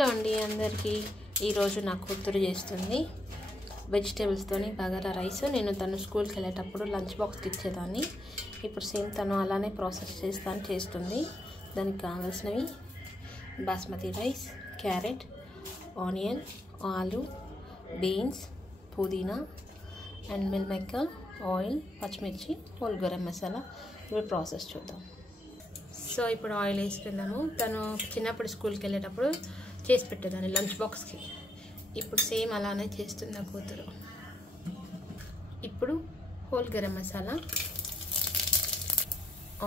Hello అండి అందరికీ ఈరోజు నా కూతురు చేస్తుంది వెజిటేబుల్స్తోని బగారా రైస్. నేను తను స్కూల్కి వెళ్ళేటప్పుడు లంచ్ బాక్స్కి ఇచ్చేదాన్ని. ఇప్పుడు సేమ్ తను అలానే ప్రాసెస్ చేస్తుంది. దానికి కావాల్సినవి బాస్మతి రైస్, క్యారెట్, ఆనియన్, ఆలు, బీన్స్, పుదీనా అండ్ మిల్ మేకర్, ఆయిల్, పచ్చిమిర్చి, హోల్ గరం మసాలా. ఇప్పుడు ప్రాసెస్ చూద్దాం. సో ఇప్పుడు ఆయిల్ వేసుకుందాము. తను చిన్నప్పుడు స్కూల్కి వెళ్ళేటప్పుడు చేసి పెట్టేదాన్ని లంచ్ బాక్స్కి. ఇప్పుడు సేమ్ అలానే చేస్తుంది నా కూతురు. ఇప్పుడు హోల్ గరం మసాలా,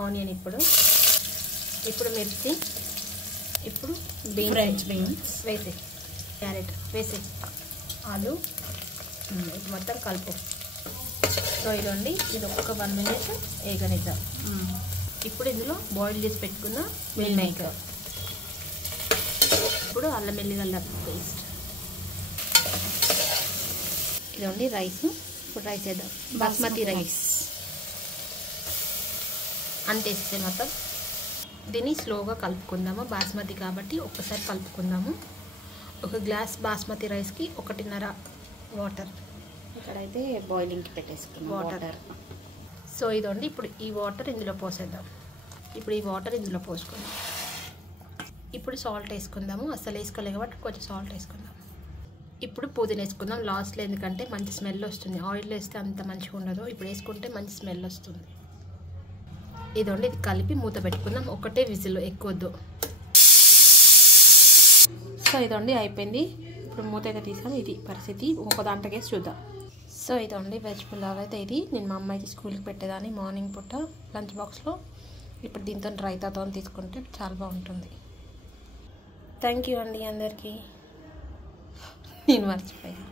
ఆనియన్, ఇప్పుడు మిర్చి, ఇప్పుడు బీన్స్ వేసే, క్యారెట్ వేసే, ఆలు, ఇప్పుడు మొత్తం కలుపు. సో ఇదండి, ఇది ఒక్క 1 minute వేగనిద్దాం. ఇప్పుడు ఇందులో బాయిల్ చేసి పెట్టుకున్న మిల్ మేకర్, ఇప్పుడు అల్లం వెల్లిగడ్డ పేస్ట్, ఇదండి రైస్. ఇప్పుడు రైస్ వేద్దాం. బాస్మతి రైస్ అంటేస్తే మొత్తం దీన్ని స్లోగా కలుపుకుందాము. బాస్మతి కాబట్టి ఒక్కసారి కలుపుకుందాము. 1 గ్లాస్ బాస్మతి రైస్కి 1.5 వాటర్. ఇక్కడైతే బాయిలింగ్కి పెట్టేసుకున్నాం వాటర్. సో ఇదండి, ఇప్పుడు ఈ వాటర్ ఇందులో పోసేద్దాం. ఇప్పుడు ఈ వాటర్ ఇందులో పోసుకుందాం. ఇప్పుడు సాల్ట్ వేసుకుందాము. అస్సలు వేసుకోలేదు కాబట్టి కొంచెం సాల్ట్ వేసుకుందాం. ఇప్పుడు పుదీనా వేసుకుందాం లాస్ట్లో, ఎందుకంటే మంచి స్మెల్ వస్తుంది. ఆయిల్ వేస్తే అంత మంచిగా ఉండదు, ఇప్పుడు వేసుకుంటే మంచి స్మెల్ వస్తుంది. ఇదండి, ఇది కలిపి మూత పెట్టుకుందాం. ఒకటే విజిల్, ఎక్కువద్దు. సో ఇదండి అయిపోయింది. ఇప్పుడు మూత అయితే తీసాం. ఇది పరిస్థితి. ఇంకో దాంట్లోకేసి చూద్దాం. సో ఇదండి వెజ్ పులావ్ అయితే. ఇది నేను మా అమ్మాయికి స్కూల్కి పెట్టేదాన్ని మార్నింగ్ పూట లంచ్ బాక్స్లో. ఇప్పుడు దీంతో రైతాతో తీసుకుంటే చాలా బాగుంటుంది. థ్యాంక్ యూ అండి అందరికీ. నేను మర్చిపోయాను.